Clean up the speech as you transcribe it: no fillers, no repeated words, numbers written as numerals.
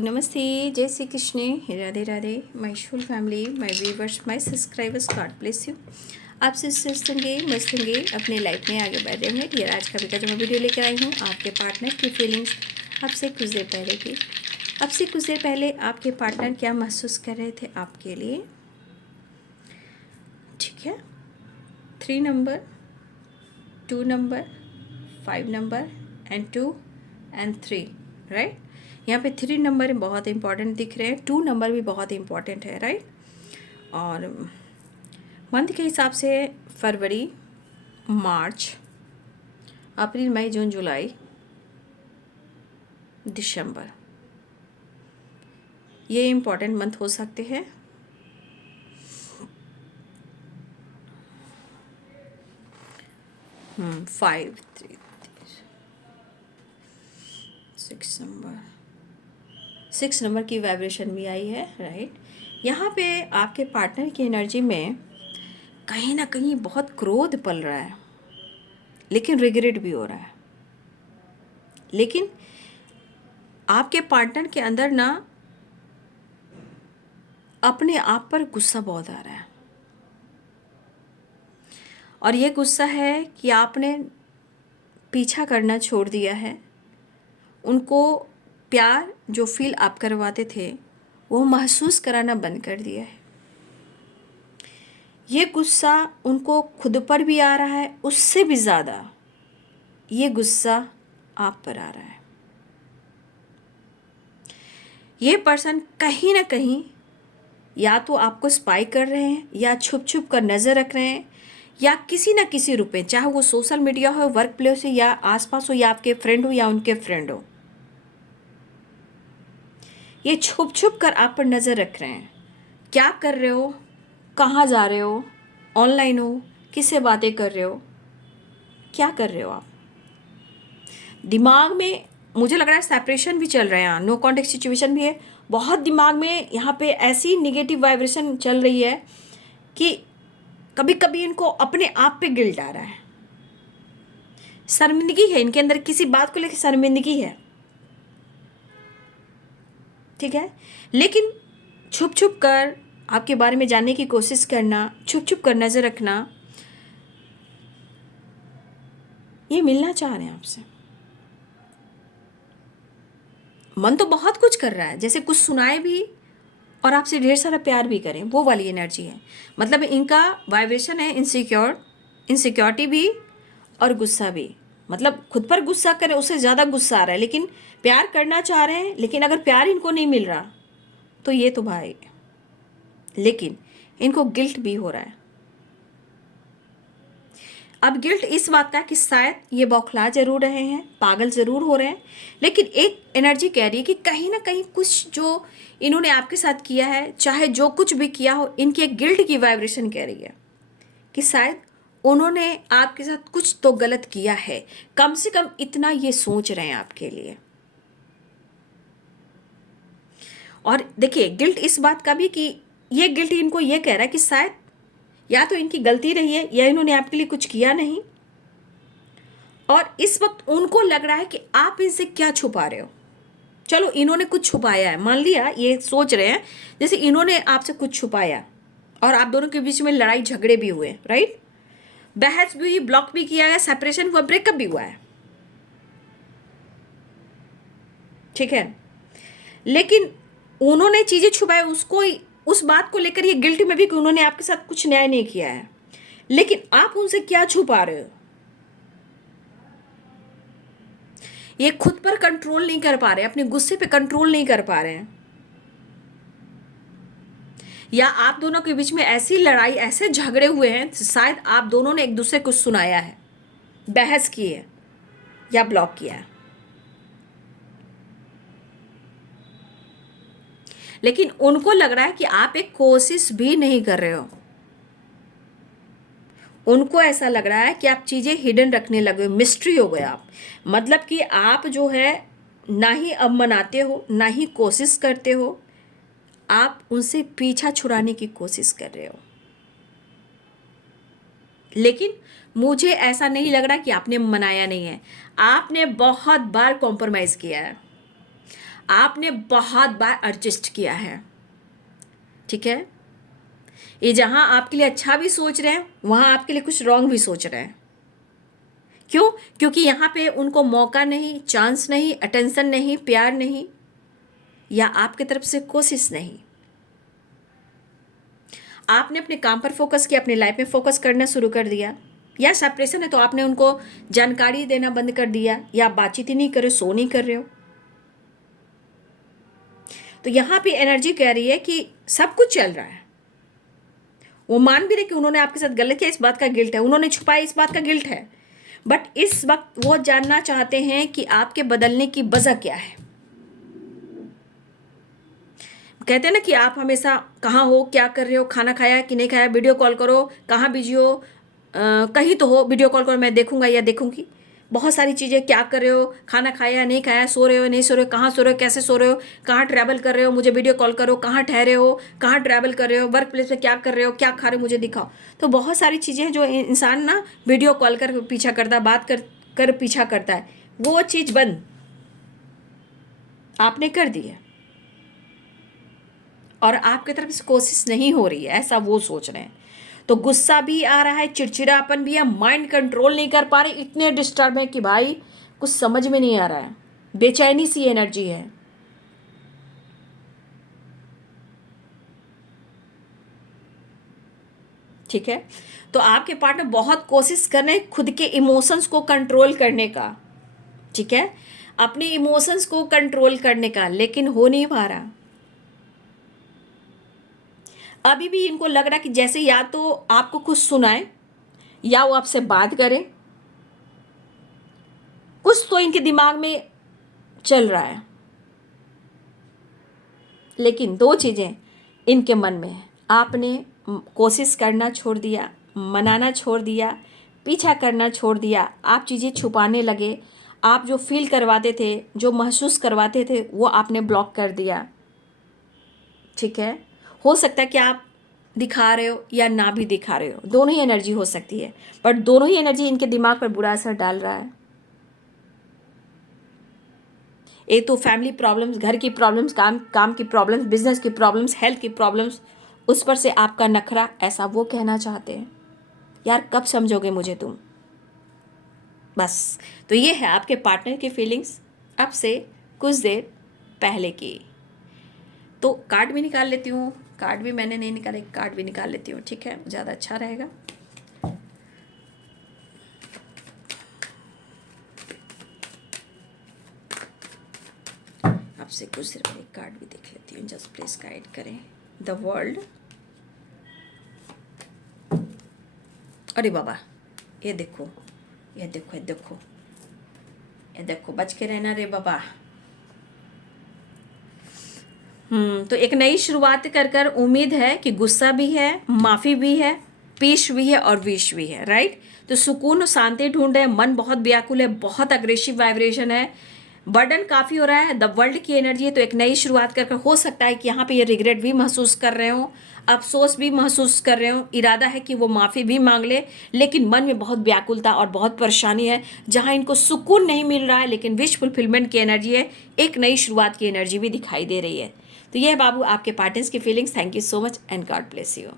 नमस्ते, जय Shri Krishna, Radhe Radhe. My full family, my viewers, my subscribers, God bless you. आप स्वस्थ होंगे, मस्त होंगे, अपने लाइफ में आगे बढ़ रहे होंगे। डियर, आज का जो मैं वीडियो लेकर आई हूँ, आपके पार्टनर की फीलिंग्स आपसे कुछ देर पहले की। आपसे कुछ देर पहले आपके पार्टनर क्या महसूस कर रहे थे आपके लिए। ठीक है, 3 number, 2 number, 5 number and 2 and 3, right. यहाँ पे 3 नंबर बहुत इंपॉर्टेंट दिख रहे हैं, 2 नंबर भी बहुत इंपॉर्टेंट है, राइट। और मंथ के हिसाब से फरवरी, मार्च, अप्रैल, मई, जून, जुलाई, दिसंबर, ये इंपॉर्टेंट मंथ हो सकते हैं। फाइव, 3, 6 नंबर की वाइब्रेशन भी आई है, राइट। यहाँ पे आपके पार्टनर की एनर्जी में कहीं ना कहीं बहुत क्रोध पल रहा है, लेकिन रिग्रेट भी हो रहा है। लेकिन आपके पार्टनर के अंदर ना अपने आप पर गुस्सा बहुत आ रहा है, और ये गुस्सा है कि आपने पीछा करना छोड़ दिया है। उनको प्यार जो फील आप करवाते थे वो महसूस कराना बंद कर दिया है। ये गुस्सा उनको खुद पर भी आ रहा है, उससे भी ज़्यादा ये गुस्सा आप पर आ रहा है। ये पर्सन कहीं ना कहीं या तो आपको स्पाई कर रहे हैं, या छुप छुप कर नज़र रख रहे हैं, या किसी ना किसी रूप में, चाहे वो सोशल मीडिया हो, वर्क प्लेस हो, या आसपास हो, या आपके फ्रेंड हो, या उनके फ्रेंड हो, ये छुप छुप कर आप पर नज़र रख रहे हैं। क्या कर रहे हो, कहाँ जा रहे हो, ऑनलाइन हो, किससे बातें कर रहे हो, क्या कर रहे हो आप। दिमाग में मुझे लग रहा है सेपरेशन भी चल रहा है, नो कॉन्टेक्ट सिचुएशन भी है। बहुत दिमाग में यहाँ पे ऐसी निगेटिव वाइब्रेशन चल रही है कि कभी कभी इनको अपने आप पे गिल्ट आ रहा है, शर्मिंदगी है इनके अंदर, किसी बात को लेकर शर्मिंदगी है, ठीक है। लेकिन छुप छुप कर आपके बारे में जानने की कोशिश करना, छुप छुप कर नज़र रखना, ये मिलना चाह रहे हैं आपसे। मन तो बहुत कुछ कर रहा है, जैसे कुछ सुनाए भी और आपसे ढेर सारा प्यार भी करें, वो वाली एनर्जी है। मतलब इनका वाइब्रेशन है इनसिक्योरिटी भी और गुस्सा भी। मतलब खुद पर गुस्सा करें, उससे ज़्यादा गुस्सा आ रहा है, लेकिन प्यार करना चाह रहे हैं, लेकिन अगर प्यार इनको नहीं मिल रहा तो ये तो भाई, लेकिन इनको गिल्ट भी हो रहा है। अब गिल्ट इस बात का कि शायद ये बौखला जरूर रहे हैं, पागल ज़रूर हो रहे हैं, लेकिन एक एनर्जी कह रही है कि कहीं ना कहीं कुछ जो इन्होंने आपके साथ किया है, चाहे जो कुछ भी किया हो, इनकी एक गिल्ट की वाइब्रेशन कह रही है कि शायद उन्होंने आपके साथ कुछ तो गलत किया है। कम से कम इतना ये सोच रहे हैं आपके लिए। और देखिए, गिल्ट इस बात का भी कि ये गिल्ट इनको ये कह रहा है कि शायद या तो इनकी गलती रही है, या इन्होंने आपके लिए कुछ किया नहीं, और इस वक्त उनको लग रहा है कि आप इनसे क्या छुपा रहे हो। चलो, इन्होंने कुछ छुपाया है, मान लिया, ये सोच रहे हैं जैसे इन्होंने आपसे कुछ छुपाया और आप दोनों के बीच में लड़ाई झगड़े भी हुए, राइट, बहस भी हुई, ब्लॉक भी किया गया, सेपरेशन हुआ, ब्रेकअप भी हुआ है, ठीक है। लेकिन उन्होंने चीजें छुपाई, उसको, उस बात को लेकर ये गिल्ट में भी कि उन्होंने आपके साथ कुछ न्याय नहीं किया है, लेकिन आप उनसे क्या छुपा रहे हो। ये खुद पर कंट्रोल नहीं कर पा रहे, अपने गुस्से पे कंट्रोल नहीं कर पा रहे हैं, या आप दोनों के बीच में ऐसी लड़ाई, ऐसे झगड़े हुए हैं, शायद आप दोनों ने एक दूसरे को सुनाया है, बहस की है, या ब्लॉक किया है। लेकिन उनको लग रहा है कि आप एक कोशिश भी नहीं कर रहे हो। उनको ऐसा लग रहा है कि आप चीज़ें हिडन रखने लगे, मिस्ट्री हो गए आप। मतलब कि आप जो है ना ही अब मनाते हो, ना ही कोशिश करते हो, आप उनसे पीछा छुड़ाने की कोशिश कर रहे हो। लेकिन मुझे ऐसा नहीं लग रहा कि आपने मनाया नहीं है, आपने बहुत बार कॉम्प्रोमाइज़ किया है, आपने बहुत बार एडजस्ट किया है, ठीक है। ये जहां आपके लिए अच्छा भी सोच रहे हैं वहां आपके लिए कुछ रॉन्ग भी सोच रहे हैं। क्यों? क्योंकि यहाँ पे उनको मौका नहीं, चांस नहीं, अटेंशन नहीं, प्यार नहीं, या आपकी तरफ से कोशिश नहीं। आपने अपने काम पर फोकस किया, अपनी लाइफ में फोकस करना शुरू कर दिया, या सेपरेशन है तो आपने उनको जानकारी देना बंद कर दिया, या आप बातचीत ही नहीं कर रहे, सो नहीं कर रहे हो। तो यहाँ पे एनर्जी कह रही है कि सब कुछ चल रहा है, वो मान भी रहे कि उन्होंने आपके साथ गलत किया, इस बात का गिल्ट है, उन्होंने छुपाया, इस बात का गिल्ट है, बट इस वक्त वो जानना चाहते हैं कि आपके बदलने की वजह क्या है। कहते हैं ना कि आप हमेशा कहाँ हो, क्या कर रहे हो, खाना खाया कि नहीं खाया, वीडियो कॉल करो, कहाँ बिजी हो, कहीं तो हो, वीडियो कॉल करो, मैं देखूंगा या देखूंगी, बहुत सारी चीज़ें, क्या कर रहे हो, खाना खाया नहीं खाया, सो रहे हो नहीं सो रहे हो, कहाँ सो रहे हो, कैसे सो रहे हो, कहाँ ट्रैवल कर रहे हो, मुझे वीडियो कॉल करो, कहाँ ठहरे हो, कहाँ ट्रैवल कर रहे हो, वर्क प्लेस में क्या कर रहे हो, क्या खा रहे हो, मुझे दिखाओ। तो बहुत सारी चीज़ें हैं जो इंसान ना वीडियो कॉल कर पीछा करता है, बात कर पीछा करता है, वो चीज़ बंद आपने कर दी है, और आपकी तरफ से कोशिश नहीं हो रही है, ऐसा वो सोच रहे हैं। तो गुस्सा भी आ रहा है, चिड़चिड़ापन भी है, माइंड कंट्रोल नहीं कर पा रहे, इतने डिस्टर्ब है कि भाई कुछ समझ में नहीं आ रहा है, बेचैनी सी एनर्जी है। ठीक है, तो आपके पार्टनर बहुत कोशिश कर रहे हैं खुद के इमोशंस को कंट्रोल करने का, ठीक है, अपने इमोशंस को कंट्रोल करने का, लेकिन हो नहीं पा रहा। अभी भी इनको लग रहा है कि जैसे या तो आपको कुछ सुनाए या वो आपसे बात करें, कुछ तो इनके दिमाग में चल रहा है, लेकिन दो चीज़ें इनके मन में है। आपने कोशिश करना छोड़ दिया, मनाना छोड़ दिया, पीछा करना छोड़ दिया, आप चीज़ें छुपाने लगे, आप जो फील करवाते थे, जो महसूस करवाते थे, वो आपने ब्लॉक कर दिया। ठीक है, हो सकता है कि आप दिखा रहे हो या ना भी दिखा रहे हो, दोनों ही एनर्जी हो सकती है, बट दोनों ही एनर्जी इनके दिमाग पर बुरा असर डाल रहा है। एक तो फैमिली प्रॉब्लम्स, घर की प्रॉब्लम्स, काम की प्रॉब्लम्स, बिजनेस की प्रॉब्लम्स, हेल्थ की प्रॉब्लम्स, उस पर से आपका नखरा, ऐसा वो कहना चाहते हैं, यार कब समझोगे मुझे तुम, बस। तो ये है आपके पार्टनर की फीलिंग्स अब से कुछ देर पहले की। तो कार्ड भी निकाल लेती हूँ, कार्ड भी मैंने नहीं निकाले, कार्ड भी निकाल लेती हूँ, ठीक है, ज़्यादा अच्छा रहेगा। आपसे कुछ देर पहले कार्ड भी देख लेती हूँ, जस्ट प्लीज गाइड करें द वर्ल्ड। अरे बाबा, ये देखो, ये देखो, ये देखो, ये देखो, बच के रहना रे बाबा। तो एक नई शुरुआत कर कर उम्मीद है कि गुस्सा भी है, माफ़ी भी है, पीस भी है और विश भी है, राइट। तो सुकून और शांति ढूंढ रहे हैं, मन बहुत व्याकुल है, बहुत अग्रेसिव वाइब्रेशन है, बर्डन काफ़ी हो रहा है, द वर्ल्ड की एनर्जी है। तो एक नई शुरुआत कर हो सकता है कि यहाँ पे ये रिग्रेट भी महसूस कर रहे हो, अफसोस भी महसूस कर रहे हो, इरादा है कि वो माफ़ी भी मांग ले, लेकिन मन में बहुत व्याकुलता और बहुत परेशानी है, जहाँ इनको सुकून नहीं मिल रहा है, लेकिन विश फुलफिलमेंट की एनर्जी है, एक नई शुरुआत की एनर्जी भी दिखाई दे रही है। तो यह बाबू आपके पार्टनर्स की feelings. Thank you so much and God bless you.